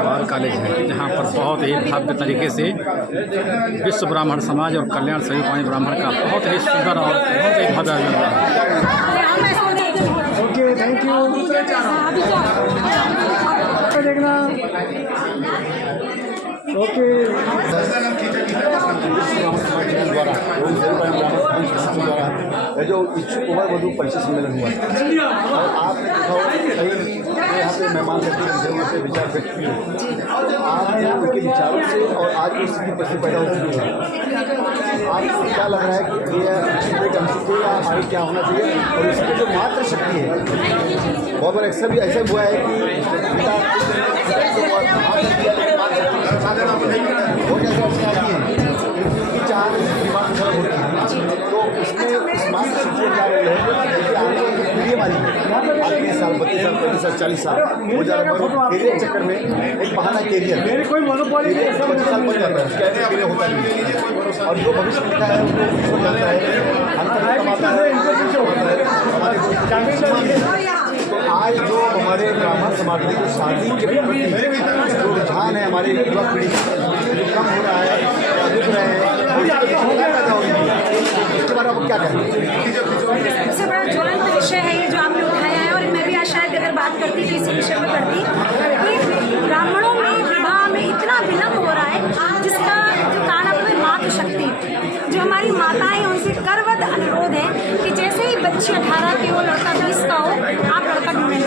और कॉलेज है जहाँ पर बहुत ही भव्य तरीके से विश्व ब्राह्मण समाज और कल्याण सेवी पानी ब्राह्मण का बहुत ही सुंदर और बहुत ही भव्य आयोजन हुआ है। Okay, thank you. देखना ओके। जो इच्छुक उम्र वधु परिचय सम्मेलन हुआ और आपने देखा यहाँ पे मेहमान व्यक्ति से विचार व्यक्त किए, आप उनके विचारों से और आज की स्थिति कैसे पैदा हो चुकी है, आपको क्या लग रहा है कि ये या आगे क्या होना चाहिए और इसकी जो मात्र शक्ति है बहुत बार अक्सर भी ऐसा हुआ है कि तो उसमें स्मार्ट सिटी क्या रोल है कि आगे पीढ़ी हमारी 30 साल 32 साल 35 साल 40 साल हो जा रहा है कैरियर चक्कर में एक बहाना कैरियर 25 साल बन जाता है, उसके आगे कैरियर होता नहीं और जो भविष्य लिखा है उसको जाता है तो आज जो हमारे ब्राह्मण समाज में शादी के प्रति जो रुझान है हमारी युवा पीढ़ी जो कम हो रहा है रुक रहे हैं इसके बारे में क्या कहेंगे? सबसे बड़ा ज्वलंत विषय है ये जो आपने उठाया है और मैं भी आज शायद अगर बात करती तो इसी विषय में करती कि ब्राह्मणों में विवाह में इतना विलम्ब हो रहा है जिसका जो कारण अपनी मातृशक्ति जो हमारी माताएं उनसे करवत अनुरोध है कि जैसे ही बच्ची 18 की हो लड़का 20 का हो आप लड़का ढूंढें।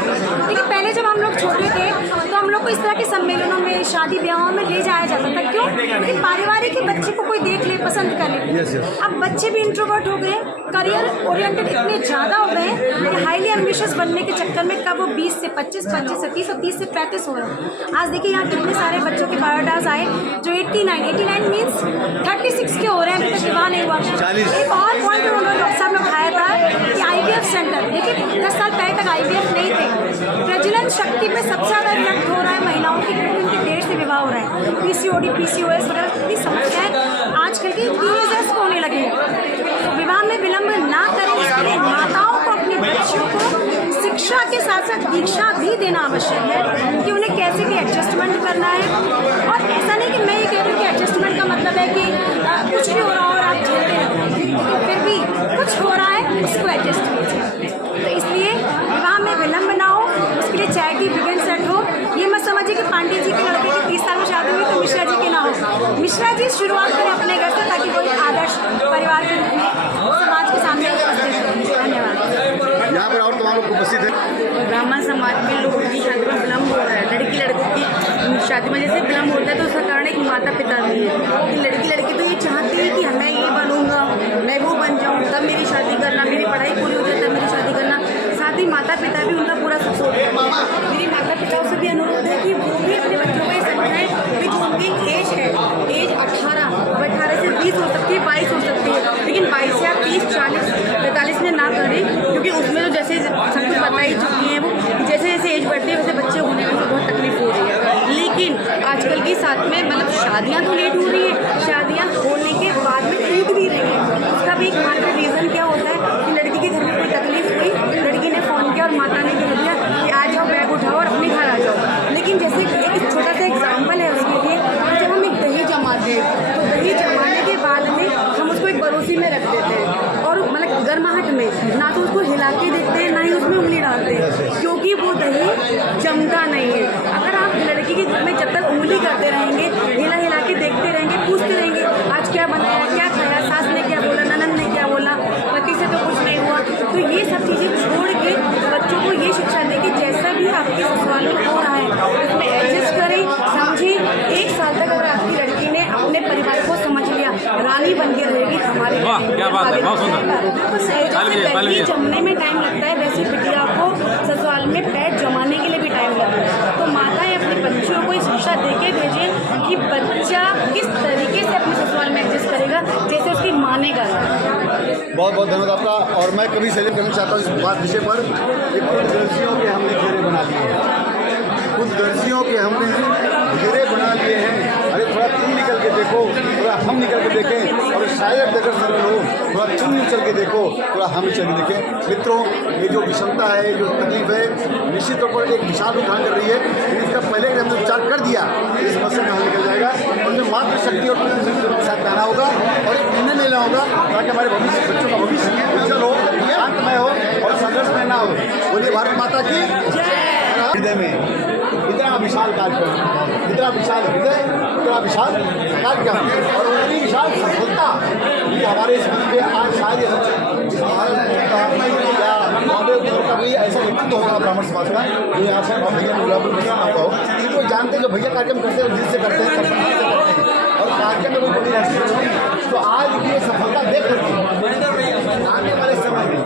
लेकिन पहले जब हम लोग छोटे थे तो हम लोग को इस तरह के सम्मेलनों में शादी ब्याहों में ले जाया जाता था। क्यों? क्योंकि पारिवारिक ही बच्चे को कोई देख ले पसंद कर ले। अब बच्चे भी इंट्रोवर्ट हो गए, करियर ओरिएंटेड इतने ज़्यादा हो गए कि हाईली एम्बिशियस बनने के चक्कर में कब वो 20 से 25, 25 से 30 और 30 से 35 हो रहे हैं। आज देखिए यहाँ कितने सारे बच्चों के बायोडाटा आए जो 89 मीन्स 36 के हो रहे हैं, अभी तक विवाह नहीं हुआ। एक और पॉइंट उन्होंने डॉक्टर साहब ने उठाया था कि IVF सेंटर, देखिए 10 साल पहले तक IVF नहीं थे। प्रजनन शक्ति पे सबसे ज़्यादा इफेक्ट हो रहा है महिलाओं की, क्योंकि उनके देर से विवाह हो रहा है। PCOD, PCOS वगैरह कितनी समस्याएं आजकल की टीनेजर्स को होने लगी है। तो विवाह में विलम्ब ना करें, इसके लिए माताओं को अपनी बच्चियों को शिक्षा के साथ साथ दीक्षा भी देना आवश्यक है कि उन्हें कैसे भी एडजस्टमेंट करना है। और ऐसा नहीं कि मैं ये कह रही हूँ कि एडजस्टमेंट का मतलब है कि कुछ भी हो रहा हो और आप झेलते हैं, तो फिर भी कुछ हो रहा है उसको एडजस्ट कीजिए। तो इसलिए विवाह में विलम्ब ना हो, उसके लिए चैरिटी बिगिन सेट हो। ये मत समझिए कि पांडे जी के लड़के की 30 साल में शादी हुई तो मिश्रा जी की ना हो। मिश्रा जी शुरुआत करें अपने घर से ताकि वो आदर्श परिवार के रूप में समाज के सामने उपस्थित हो। धन्यवाद। यहाँ पर और तमाम लोग उपस्थित है। ब्राह्मण समाज के लोगों की शादी में विलम्ब हो रहा है। लड़की लड़कों की शादी में जैसे विलम्ब होता है तो उसका कारण एक माता पिता भी है कि लड़की तो ये चाहती है कि मैं ये बनूंगा, मैं वो बन जाऊँ, तब मेरी शादी करना, मेरी पढ़ाई पूरी हो जाए तब मेरी शादी करना। साथ ही माता पिता भी उनका पूरा सपोर्ट है। मेरी माता पिताओं से भी अनुरोध है कि वो भी अपने बच्चों को ये समझाएं कि जो उनकी एज है, एज 18 से 20 हो सकती है, 22 हो सकती है, लेकिन 22 से आप 30, 40, 45 में ना करें, क्योंकि उसमें तो जैसे सब कुछ बता ही चुकी है वो, जैसे जैसे एज बढ़ती है वैसे बच्चे होने में बहुत तकलीफ हो रही है। लेकिन आजकल की साथ में मतलब शादियाँ तो लेट हो रही है, शादियाँ होने के बाद में टूट भी रही है। उसका भी एक मात्र रीज़न क्या होता है कि लड़की के घर में कोई तकलीफ हुई, लड़की ने फ़ोन किया और माता ने कह दिया कि आ जाओ, बैग उठाओ और अपने घर आ जाओ। लेकिन जैसे एक छोटा सा एग्जाम्पल है उसके लिए, जब हम एक दही जमाते हैं तो दही जमाने के बाद में हम उसको एक बरोसी में रख देते हैं और मतलब गर्माहट में ना तो उसको हिला के देखते हैं ना ही उसमें उंगली डालते हैं, क्योंकि वो दही जमता नहीं है। अगर आप लड़की के घर में जब तक उंगली करते रहेंगे, हिला हिला के देखते रहेंगे, पूछते रहेंगे आज क्या बनाया, क्या खाया, सास ने क्या बोला, ननद ने क्या बोला, पति से तो कुछ नहीं हुआ, तो ये सब चीज़ें छोड़ के बच्चों को ये शिक्षा दें कि जैसा भी आपके ससुराल में हो रहा है उसमें एडजस्ट करें, समझें। 1 साल तक अगर आपकी लड़की ने अपने परिवार को समझ लिया, रानी बन के रहेगी हमारे। जैसे जमने में टाइम लगता है वैसे बिटिया को ससुराल में पैर जमाने के लिए भी टाइम लगता है। तो माताएं अपने बच्चों को शिक्षा दे के भेजें कि बच्चा किस तरीके से अपने ससुराल में एडजस्ट करेगा जैसे उसकी मानेगा। बहुत बहुत धन्यवाद आपका। और मैं कभी सजेस्ट करना चाहता हूँ इस बात विषय पर कि खुद दर्जियों के हमने घेरे बना लिए हैं, खुद दर्जियों के हमने घेरे बना लिए हैं। अरे थोड़ा तुम निकल के देखो, थोड़ा हम निकल के देखें, और शायद अगर सरल हो थोड़ा तुम चल के देखो, थोड़ा हम चल के देखें। मित्रों, ये जो विषमता है, जो तकलीफ है, निश्चित तौर पर एक विशाल उदाहरण कर रही है, लेकिन इसका पहले अगर हमने विचार कर दिया तो इस समस्या में हल निकल जाएगा। और जो मात्र शक्ति और के साथ रहना होगा और एक निर्णय लेना होगा ताकि हमारे भविष्य, बच्चों का भविष्य उज्जवल हो, शांतमय हो और संघर्ष में ना हो। बोलिए भारत माता की हृदय में इतना विशाल कार्यक्रम, इतना विशाल हृदय, इतना विशाल कार्यक्रम और उतनी विशाल सफलता ये हमारे समाज में आज शायद का भी ऐसा व्यक्तित्व होगा ब्राह्मण समाज का जो यहाँ पर भैया हो, क्योंकि वो जानते हैं जो भैया कार्यक्रम करते हैं दिल से करते हैं, करते हैं और कार्यक्रम में कोई बड़ी राशि नहीं है। तो आज की ये सफलता देख करके आने वाले समय में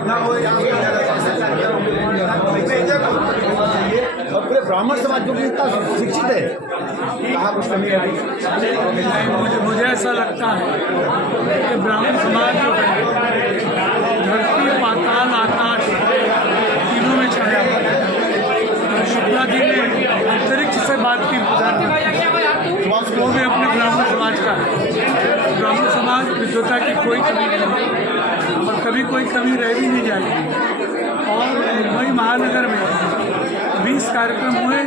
और पूरे ब्राह्मण समाज जो कि इतना शिक्षित है, कहाँ कुछ कमी है? मुझे ऐसा लगता है कि ब्राह्मण समाज जो है धरती, पाताल, आकाश तीनों में छाया हुआ है। शुक्ला जी ने अंतरिक्ष से बात की, वो भी अपने ब्राह्मण समाज का है। ब्राह्मण समाज विद्वता की कोई कमी नहीं है और कभी कोई कमी रह भी नहीं जाएगी। और मुंबई महानगर में 20 कार्यक्रम हुए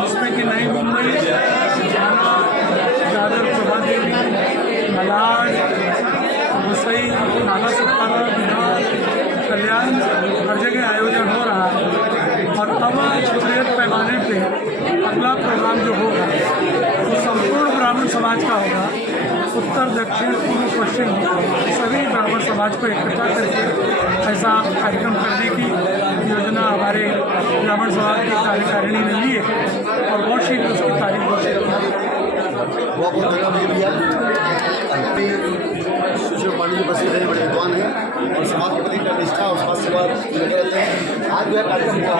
जिसमें कि नई मुंबई, जाना, दादर, प्रभा देवी, मलाड, वसई, नाला सोपारा, बिहार, कल्याण, हर जगह आयोजन हो रहा है। और अब बृहद पैमाने पे अगला प्रोग्राम जो होगा वो संपूर्ण ब्राह्मण समाज का होगा। उत्तर, दक्षिण, पूर्व, पश्चिम सभी ब्राह्मण समाज को इकट्ठा करके ऐसा कार्यक्रम करने की योजना हमारे ब्राह्मण समाज की कार्यकारिणी ने ली है और बहुत शीघ्र उसकी तारीख घोषित बहुत सुशील पांडे जी प्रसिद्ध हैं, बड़े विद्वान हैं और समाज के प्रति निष्ठा और समाज सेवा लगे रहते हैं। आज जो है कार्यक्रम हुआ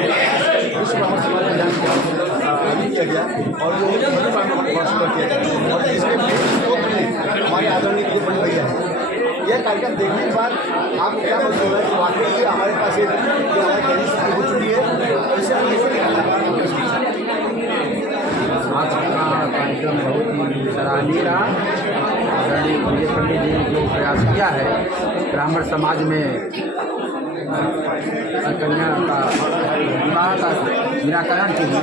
विश्व ब्राह्मण समाज का ध्यान किया गया और जो किया गया और इसमें हमारे आदरणीय जो बड़े भैया हैं, यह कार्यक्रम देखने के बाद आपको क्या महसूस हो रहा है कि वाकई में हमारे पास एक जो हमारी तैयारी हो चुकी है, इसे आज का कार्यक्रम बहुत ही सराहनीय रहा। आदरणीय विजय पंडित जी ने जो प्रयास किया है ब्राह्मण समाज में कन्या का विवाह का निराकरण के लिए,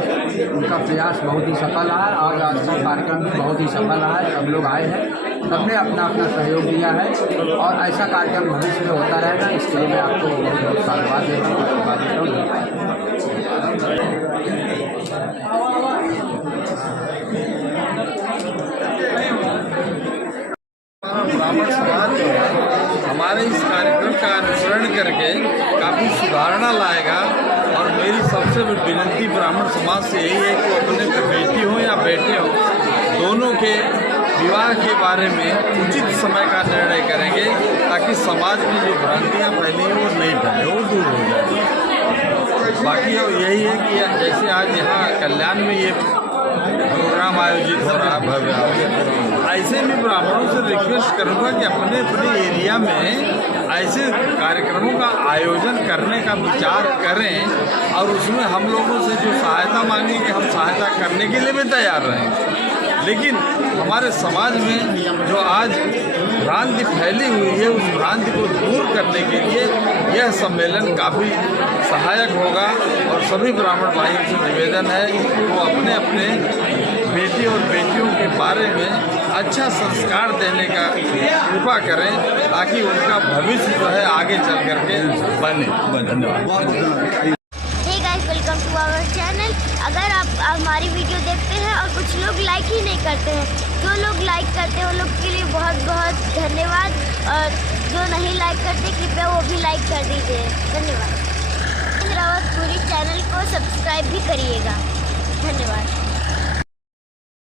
उनका प्रयास बहुत ही सफल रहा और आज का कार्यक्रम भी बहुत ही सफल रहा है। सब लोग आए हैं, सबने अपना अपना सहयोग दिया है और ऐसा कार्यक्रम भविष्य में होता रहेगा। इसके लिए मैं आपको बहुत बहुत साधुवाद देता हूँ, आशीर्वाद देता हूँ। ब्राह्मण समाज हमारे इस कार्यक्रम का अनुसरण करके काफ़ी सुधारणा लाएगा और मेरी सबसे विनती ब्राह्मण समाज से यही है कि अपने बेटी हो या बेटे हो, दोनों के विवाह के बारे में उचित समय का निर्णय करेंगे ताकि समाज में जो भ्रांतियाँ फैली हैं वो नहीं फैले, वो दूर हो जाए। बाकी यही है कि जैसे आज यहाँ कल्याण में ये प्रोग्राम आयोजित हो रहा है भव्य, ऐसे भी ब्राह्मणों से रिक्वेस्ट करूँगा कि अपने अपने एरिया में ऐसे कार्यक्रमों का आयोजन करने का विचार करें और उसमें हम लोगों से जो सहायता मांगेंगे हम सहायता करने के लिए भी तैयार रहेंगे। लेकिन हमारे समाज में जो आज भ्रांति फैली हुई है उस भ्रांति को दूर करने के लिए यह सम्मेलन काफ़ी सहायक होगा और सभी ब्राह्मण भाइयों से निवेदन है वो अपने अपने बेटी और बेटियों के बारे में अच्छा संस्कार देने का कृपा करें ताकि उनका भविष्य जो है आगे चल करके बने। धन्यवाद। Hey guys, welcome to our channel. अगर आप हमारी वीडियो देखते हैं और कुछ लोग लाइक ही नहीं करते हैं, जो लोग लाइक करते हैं उन लोग के लिए बहुत बहुत धन्यवाद और जो नहीं लाइक करते कृपया वो भी लाइक कर दीजिए। धन्यवाद। रावत पूरी चैनल को सब्सक्राइब भी करिएगा। धन्यवाद।